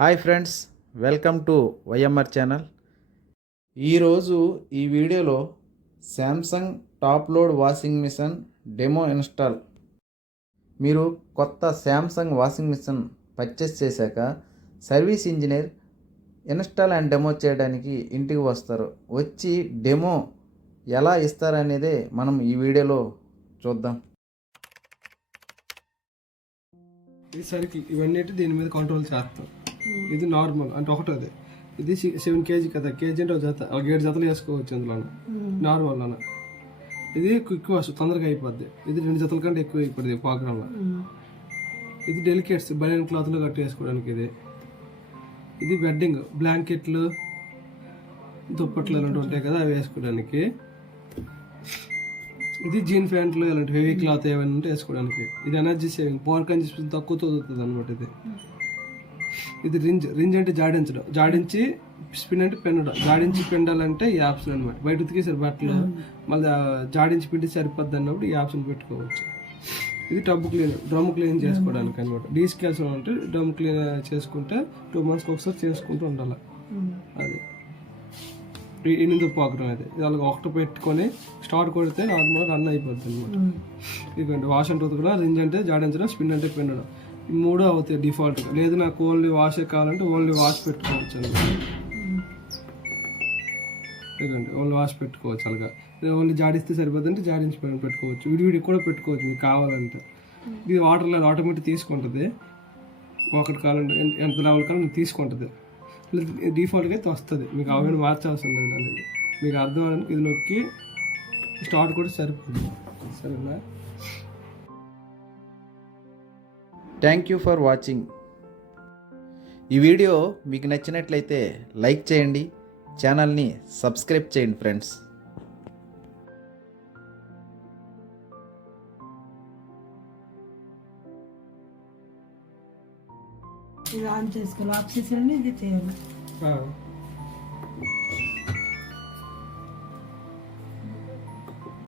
Hi friends, welcome to YMR channel. ఈరోజు ఈ వీడియోలో Samsung top load washing machine demo install. మీరు కొత్త శాంసంగ్ వాషింగ్ మిషన్ పర్చేస్ చేశాక service engineer install and demo చేయడానికి ఇంటికి వస్తారు. వచ్చి డెమో ఎలా ఇస్తారనేదే మనం ఈ వీడియోలో చూద్దాం. ఈ సర్కిల్ ఇవన్నీ దీని మీద కంట్రోల్ చేస్తాం. ఇది నార్మల్ అంటే ఒకటోది. ఇది 7 kg కదా, కేజీ అంటే ఒక జత 7 జతలు వేసుకోవచ్చు అందులో నార్మల్ అన్న. ఇది క్విక్ వాష్ తొందరగా అయిపోద్ది. ఇది 2 జతల కంటే ఎక్కువ అయిపోద్ది పాకరంలో. ఇది డెలికేట్స్ బనియన్ క్లాత్లో కట్టి వేసుకోవడానికి. ఇది బెడ్డింగ్ బ్లాంకెట్లు దుప్పట్లు అలాంటివి ఉంటాయి కదా, అవి వేసుకోవడానికి. ఇది జీన్ ప్యాంట్లు అలాంటి హెవీ క్లాత్ ఏమైనా ఉంటే వేసుకోవడానికి. ఇది ఎనర్జీ సేవింగ్, పవర్ కన్జంప్షన్ తక్కువ తగ్గుతుంది అనమాట. ఇది రింజ్ అంటే జాడించడం, జాడించి స్పిన్ అంటే పెండడం. జాడించి పిండాలంటే ఈ ఆప్షన్ అనమాట. బయట ఉతికేసారు బట్టలు, మళ్ళీ జాడించి పిండి సరిపోద్ది అన్నప్పుడు ఈ ఆప్షన్ పెట్టుకోవచ్చు. ఇది టబ్ క్లీన్, డ్రమ్ క్లీన్ చేసుకోవడానికి అనమాట. డీస్కేల్స్ అంటే డ్రమ్ క్లీన్ చేసుకుంటే 2 months ఒకసారి చేసుకుంటూ ఉండాలి. అది ఎనిమిది పాకరం. అది అలాగ ఒకటి పెట్టుకొని స్టార్ట్ కొడితే నార్మల్గా రన్ అయిపోద్ది అనమాట. ఇదిగోండి వాష్ అంటే ఉతకడం, రింజ్ అంటే జాడించడం, స్పిన్ అంటే పిండడం. ఈ 3 అవుతాయి డిఫాల్ట్గా. లేదు నాకు ఓన్లీ వాష్ కావాలంటే ఓన్లీ వాష్ పెట్టుకోవచ్చు అనమాట. లేదండి ఓన్లీ వాష్ పెట్టుకోవచ్చు. అలాగా ఓన్లీ జాడిస్తే సరిపోద్ది అంటే జాడించి పెట్టుకోవచ్చు. విడివిడి కూడా పెట్టుకోవచ్చు మీకు కావాలంటే. ఇది వాటర్లో ఆటోమేటిక్ తీసుకుంటుంది. ఒకటి కావాలంటే ఎంత లెవెల్ కావాలంటే తీసుకుంటుంది. డిఫాల్ట్గా అయితే వస్తుంది, మీకు అవన్నీ మార్చాల్సి ఉండదు అనేది. మీకు అర్థం అవడానికి ఇది నొక్కి స్టార్ట్ కూడా సరిపోతుంది. సరేనా? Thank you for watching. ఈ వీడియో మీకు నచ్చినట్లయితే లైక్ చేయండి, ఛానల్ని సబ్స్క్రైబ్ చేయండి ఫ్రెండ్స్. ఇది ఆన్ చేసుకోవాలి, ఆఫ్ చేసి ఇది చేయాలి.